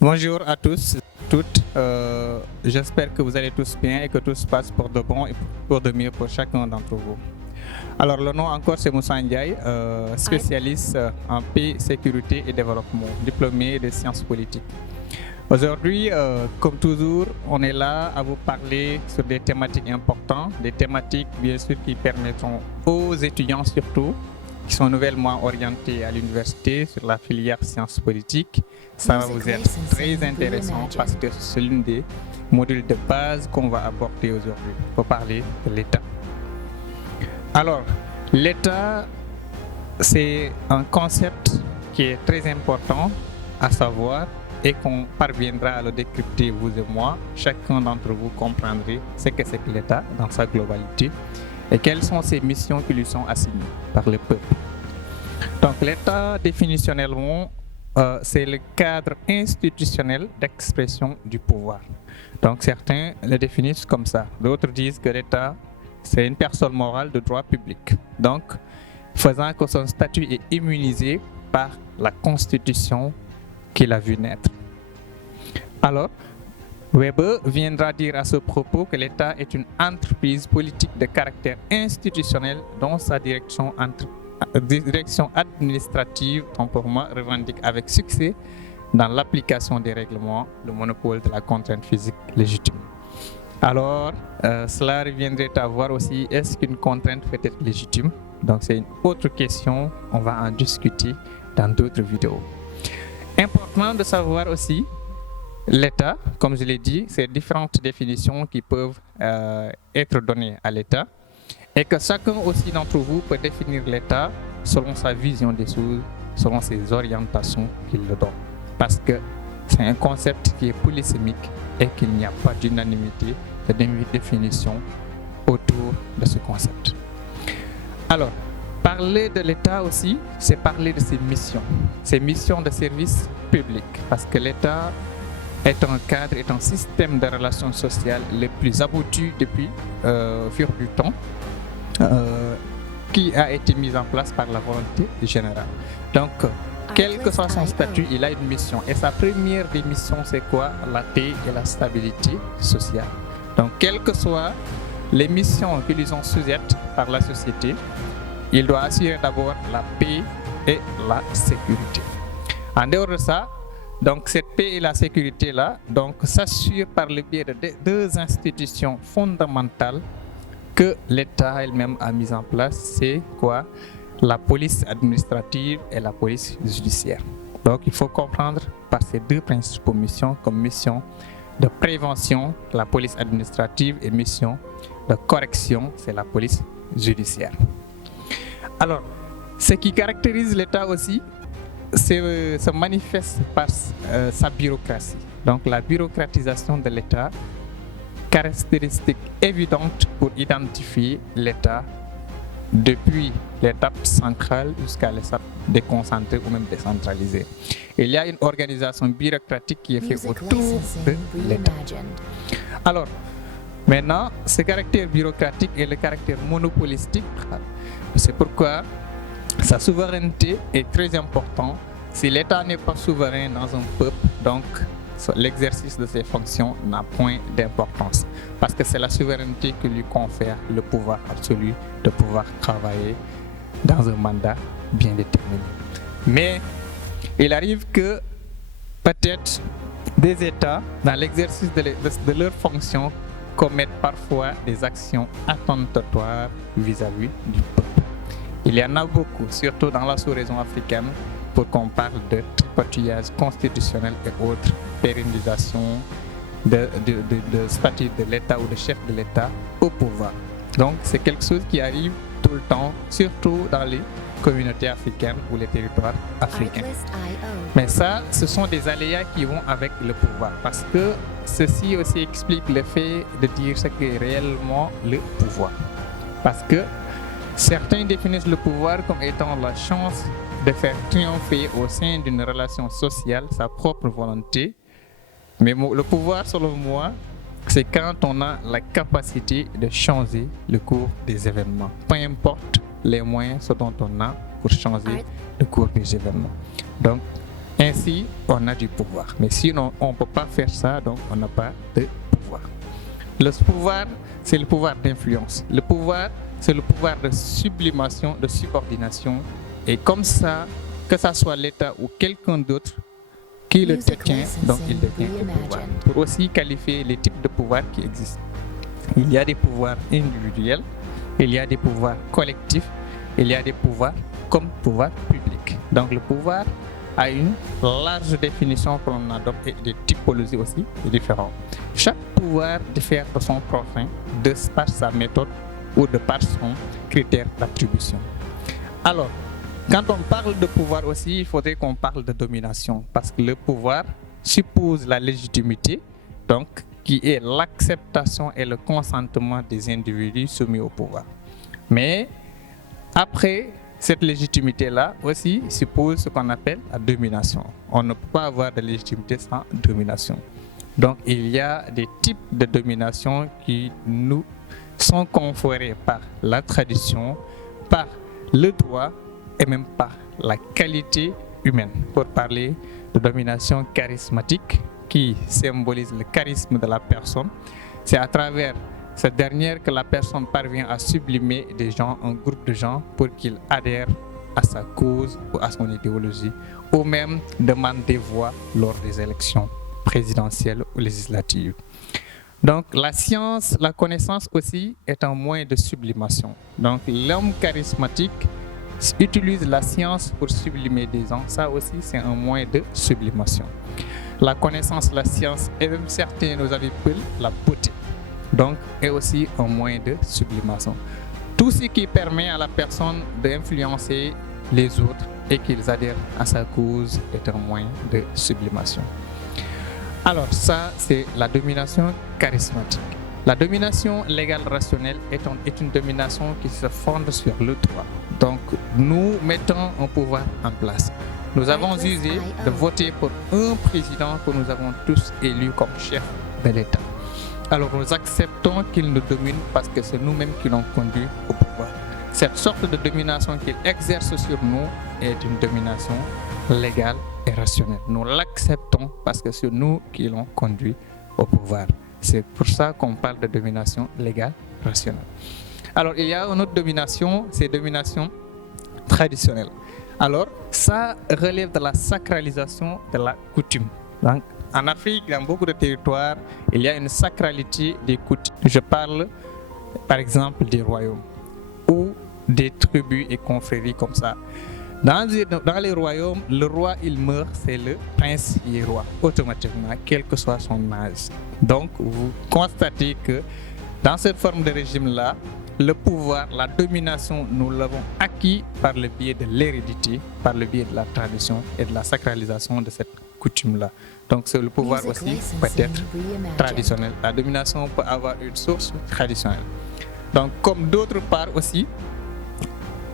Bonjour à tous, toutes. J'espère que vous allez tous bien et que tout se passe pour de bon et pour de mieux pour chacun d'entre vous. Alors, le nom encore, c'est Moussa Ndiaye, spécialiste en paix, sécurité et développement, diplômé de sciences politiques. Aujourd'hui, comme toujours, on est là à vous parler sur des thématiques importantes, des thématiques bien sûr qui permettront aux étudiants surtout, qui sont nouvellement orientés à l'université sur la filière sciences politiques. Ça va vous être très intéressant parce que c'est l'une des modules de base qu'on va aborder aujourd'hui pour parler de l'État. Alors, l'État, c'est un concept qui est très important à savoir et qu'on parviendra à le décrypter, vous et moi. Chacun d'entre vous comprendrez ce que c'est que l'État dans sa globalité et quelles sont ses missions qui lui sont assignées par le peuple. Donc l'État, définitionnellement, c'est le cadre institutionnel d'expression du pouvoir. Donc certains le définissent comme ça. D'autres disent que l'État, c'est une personne morale de droit public. Donc, faisant que son statut est immunisé par la Constitution qu'il a vu naître. Alors, Weber viendra dire à ce propos que l'État est une entreprise politique de caractère institutionnel dont sa direction administrative, temporairement, revendique avec succès dans l'application des règlements le monopole de la contrainte physique légitime. Alors, cela reviendrait à voir aussi, est-ce qu'une contrainte peut être légitime? Donc c'est une autre question, on va en discuter dans d'autres vidéos. Important de savoir aussi, l'État, comme je l'ai dit, c'est différentes définitions qui peuvent être données à l'État et que chacun aussi d'entre vous peut définir l'État selon sa vision des choses, selon ses orientations qu'il le donne. Parce que c'est un concept qui est polysémique et qu'il n'y a pas d'unanimité de définition autour de ce concept. Alors, parler de l'État aussi, c'est parler de ses missions de service public, parce que l'État est un cadre, est un système de relations sociales les plus aboutis depuis fur du temps, qui a été mis en place par la volonté générale. Donc, quel que soit son statut, il a une mission. Et sa première des missions, c'est quoi? La paix et la stabilité sociale. Donc, quelles que soient les missions qui lui sont sujettes par la société, il doit assurer d'abord la paix et la sécurité. En dehors de ça, donc cette paix et la sécurité-là s'assurent par le biais de deux institutions fondamentales que l'État elle-même a mis en place. C'est quoi? La police administrative et la police judiciaire. Donc il faut comprendre par ces deux principaux missions comme mission de prévention, la police administrative, et mission de correction, c'est la police judiciaire. Alors, ce qui caractérise l'État aussi, se manifeste par sa bureaucratie. Donc la bureaucratisation de l'État, caractéristique évidente pour identifier l'État depuis l'étape centrale jusqu'à l'étape déconcentrée ou même décentralisée. Il y a une organisation bureaucratique qui est faite autour de l'État. Alors, maintenant, ce caractère bureaucratique et le caractère monopolistique, c'est pourquoi sa souveraineté est très importante. Si l'État n'est pas souverain dans un peuple, donc l'exercice de ses fonctions n'a point d'importance. Parce que c'est la souveraineté qui lui confère le pouvoir absolu de pouvoir travailler dans un mandat bien déterminé. Mais il arrive que peut-être des États, dans l'exercice de leurs fonctions, commettent parfois des actions attentatoires vis-à-vis du peuple. Il y en a beaucoup, surtout dans la sous-région africaine, pour qu'on parle de tripatouillage constitutionnel et autres, pérennisation de statut de l'État ou de chef de l'État au pouvoir. Donc c'est quelque chose qui arrive tout le temps, surtout dans les communautés africaines ou les territoires africains. Mais ça, ce sont des aléas qui vont avec le pouvoir, parce que ceci aussi explique le fait de dire ce qu'est réellement le pouvoir. Parce que certains définissent le pouvoir comme étant la chance de faire triompher au sein d'une relation sociale sa propre volonté. Mais le pouvoir, selon moi, c'est quand on a la capacité de changer le cours des événements. Peu importe les moyens dont on a pour changer le cours des événements. Donc, Ainsi, on a du pouvoir. Mais sinon, on ne peut pas faire ça, donc on n'a pas de pouvoir. Le pouvoir, c'est le pouvoir d'influence. Le pouvoir, c'est le pouvoir de sublimation, de subordination. Et comme ça, que ça soit l'État ou quelqu'un d'autre qui le détient, donc il détient le pouvoir. Pour aussi qualifier les types de pouvoirs qui existent. Il y a des pouvoirs individuels, il y a des pouvoirs collectifs, il y a des pouvoirs comme pouvoir public. Donc le pouvoir a une large définition que l'on adopte et des typologies aussi différentes. Chaque pouvoir diffère de son prochain de par sa méthode ou de par son critère d'attribution. Alors, quand on parle de pouvoir aussi, il faudrait qu'on parle de domination parce que le pouvoir suppose la légitimité, donc qui est l'acceptation et le consentement des individus soumis au pouvoir. Mais après, cette légitimité-là aussi suppose ce qu'on appelle la domination. On ne peut pas avoir de légitimité sans domination. Donc il y a des types de domination qui nous sont conférés par la tradition, par le droit et même par la qualité humaine. Pour parler de domination charismatique qui symbolise le charisme de la personne, c'est à travers cette dernière que la personne parvient à sublimer des gens, un groupe de gens, pour qu'ils adhèrent à sa cause ou à son idéologie, ou même demandent des voix lors des élections présidentielles ou législatives. Donc la science, la connaissance aussi est un moyen de sublimation. Donc l'homme charismatique utilise la science pour sublimer des gens, ça aussi c'est un moyen de sublimation. La connaissance, la science et même certains nous avaient appelé la beauté. Donc, est aussi un moyen de sublimation. Tout ce qui permet à la personne d'influencer les autres et qu'ils adhèrent à sa cause est un moyen de sublimation. Alors, ça, c'est la domination charismatique. La domination légale rationnelle est une domination qui se fonde sur le droit. Donc, nous mettons un pouvoir en place. Nous avons usé de voter pour un président que nous avons tous élu comme chef de l'État. Alors nous acceptons qu'il nous domine parce que c'est nous-mêmes qui l'ont conduit au pouvoir. Cette sorte de domination qu'il exerce sur nous est une domination légale et rationnelle. Nous l'acceptons parce que c'est nous qui l'ont conduit au pouvoir. C'est pour ça qu'on parle de domination légale rationnelle. Alors il y a une autre domination, c'est domination traditionnelle. Alors ça relève de la sacralisation de la coutume. Donc, en Afrique, dans beaucoup de territoires, il y a une sacralité des coutumes. Je parle, par exemple, des royaumes ou des tribus et confréries comme ça. Dans les royaumes, le roi, il meurt, c'est le prince qui est roi, automatiquement, quel que soit son âge. Donc, vous constatez que dans cette forme de régime-là, le pouvoir, la domination, nous l'avons acquis par le biais de l'hérédité, par le biais de la tradition et de la sacralisation de cette coutume-là. Donc le pouvoir aussi peut être traditionnel. La domination peut avoir une source traditionnelle. Donc comme d'autre part aussi,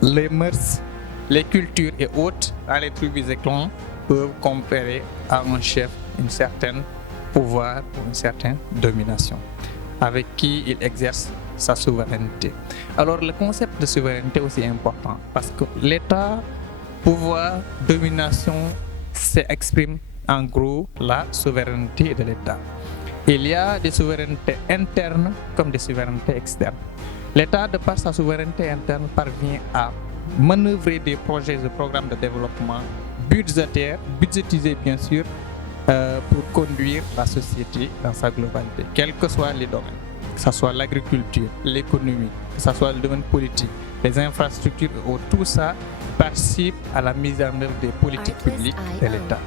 les mœurs, les cultures et autres, dans les tribus et clans, peuvent conférer à un chef un certain pouvoir ou une certaine domination, avec qui il exerce sa souveraineté. Alors le concept de souveraineté aussi est important, parce que l'État, pouvoir, domination, s'exprime en gros la souveraineté de l'État. Il y a des souverainetés internes comme des souverainetés externes. L'État, de par sa souveraineté interne, parvient à manœuvrer des projets et programmes de développement budgétaires, budgétisés bien sûr, pour conduire la société dans sa globalité, quels que soient les domaines, que ce soit l'agriculture, l'économie, que ce soit le domaine politique, les infrastructures, tout ça participe à la mise en œuvre des politiques publiques de l'État,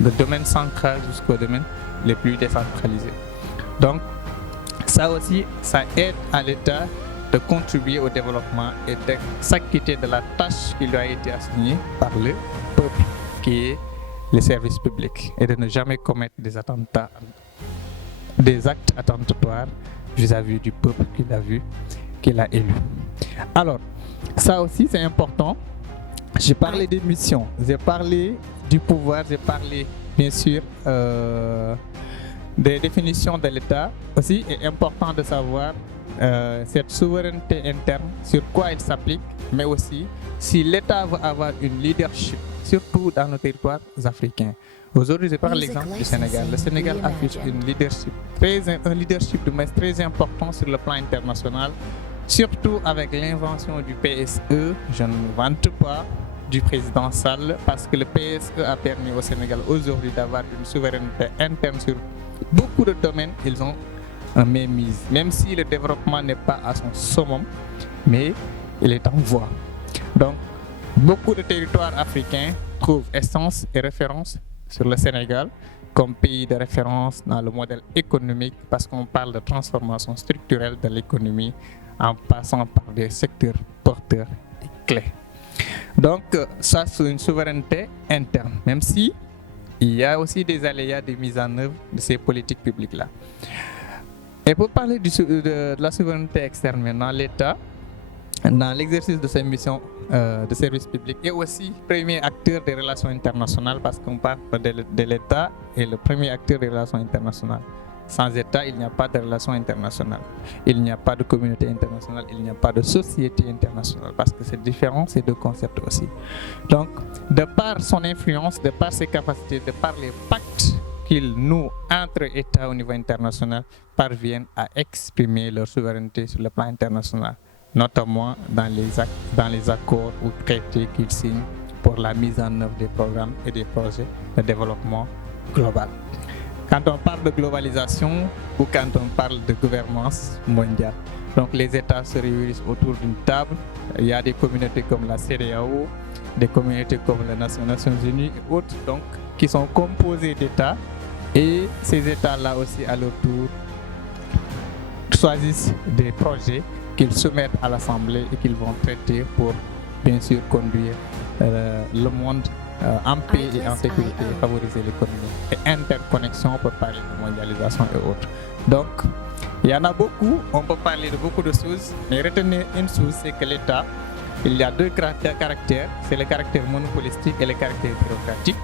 du domaine central jusqu'au domaine les plus décentralisés. Donc, ça aussi, ça aide à l'État de contribuer au développement et de s'acquitter de la tâche qui lui a été assignée par le peuple, qui est les services publics, et de ne jamais commettre des attentats, des actes attentatoires vis-à-vis du peuple qu'il a élu. Alors, ça aussi c'est important. J'ai parlé des missions, j'ai parlé du pouvoir, j'ai parlé bien sûr des définitions de l'État. Aussi, il est important de savoir cette souveraineté interne, sur quoi elle s'applique, mais aussi si l'État veut avoir une leadership surtout dans nos territoires africains. Aujourd'hui, je prends l'exemple du Sénégal. Le Sénégal affiche un leadership de masse très important sur le plan international, surtout avec l'invention du PSE. Je ne vante pas du président Sall parce que le PSE a permis au Sénégal aujourd'hui d'avoir une souveraineté interne sur beaucoup de domaines. Ils ont un mainmise, même si le développement n'est pas à son summum, mais il est en voie. Donc, beaucoup de territoires africains trouvent essence et référence sur le Sénégal comme pays de référence dans le modèle économique parce qu'on parle de transformation structurelle de l'économie en passant par des secteurs porteurs et clés. Donc, ça, c'est une souveraineté interne, même si il y a aussi des aléas de mise en œuvre de ces politiques publiques-là. Et pour parler de la souveraineté externe maintenant, l'État, dans l'exercice de ses missions de service public, est aussi premier acteur des relations internationales parce qu'on parle de l'État et le premier acteur des relations internationales. Sans État, il n'y a pas de relations internationales. Il n'y a pas de communauté internationale, il n'y a pas de société internationale parce que c'est différent, ces deux concepts aussi. Donc, de par son influence, de par ses capacités, de par les pactes qu'ils nouent entre États au niveau international, parviennent à exprimer leur souveraineté sur le plan international, notamment dans les accords ou traités qu'ils signent pour la mise en œuvre des programmes et des projets de développement global. Quand on parle de globalisation ou quand on parle de gouvernance mondiale, donc les États se réunissent autour d'une table. Il y a des communautés comme la CEDEAO, des communautés comme les Nations Unies et autres, donc, qui sont composées d'États. Et ces États-là aussi, à leur tour, choisissent des projets qu'ils soumettent à l'Assemblée et qu'ils vont traiter pour, bien sûr, conduire le monde en paix et en sécurité, favoriser l'économie et interconnexion pour parler de mondialisation et autres. Donc, il y en a beaucoup, on peut parler de beaucoup de choses, mais retenez une chose, c'est que l'État, il y a deux caractères, c'est le caractère monopolistique et le caractère bureaucratique.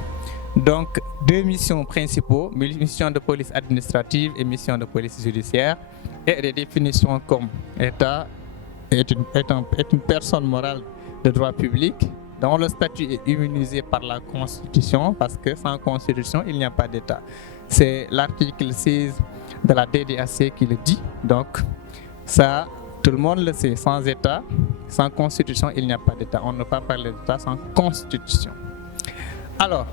Donc, deux missions principaux, mission de police administrative et mission de police judiciaire, et des définitions comme État est une personne morale de droit public, dont le statut est immunisé par la Constitution, parce que sans Constitution, il n'y a pas d'État. C'est l'article 16 de la DDAC qui le dit. Donc, ça, tout le monde le sait. Sans État, sans Constitution, il n'y a pas d'État. On ne peut pas parler d'État sans Constitution. Alors,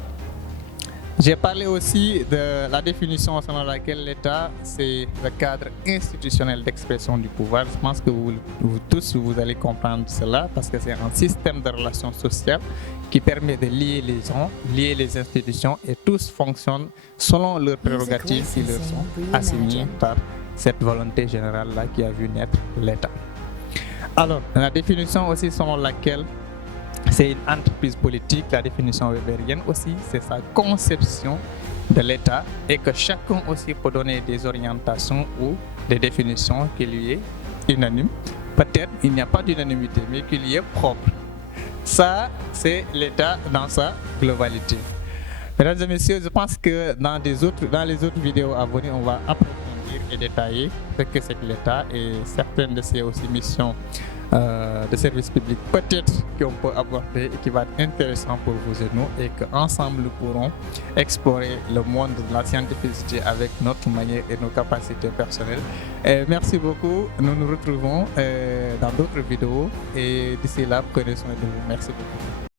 j'ai parlé aussi de la définition selon laquelle l'État, c'est le cadre institutionnel d'expression du pouvoir. Je pense que vous tous, vous allez comprendre cela parce que c'est un système de relations sociales qui permet de lier les gens, lier les institutions et tous fonctionnent selon leurs prérogatives qui leur sont assignées par cette volonté générale-là qui a vu naître l'État. Alors, la définition aussi selon laquelle c'est une entreprise politique, la définition webérienne aussi, c'est sa conception de l'État et que chacun aussi peut donner des orientations ou des définitions qui lui est unanime. Peut-être il n'y a pas d'unanimité, mais qui lui est propre. Ça, c'est l'État dans sa globalité. Mesdames et messieurs, je pense que dans les autres vidéos à venir, on va approfondir et détailler ce que c'est que l'État et certaines de ses aussi missions de service public peut-être qu'on peut aborder et qui va être intéressant pour vous et nous et qu'ensemble nous pourrons explorer le monde de la scientificité avec notre manière et nos capacités personnelles. Et merci beaucoup, nous nous retrouvons dans d'autres vidéos et d'ici là, prenez soin de vous. Merci beaucoup.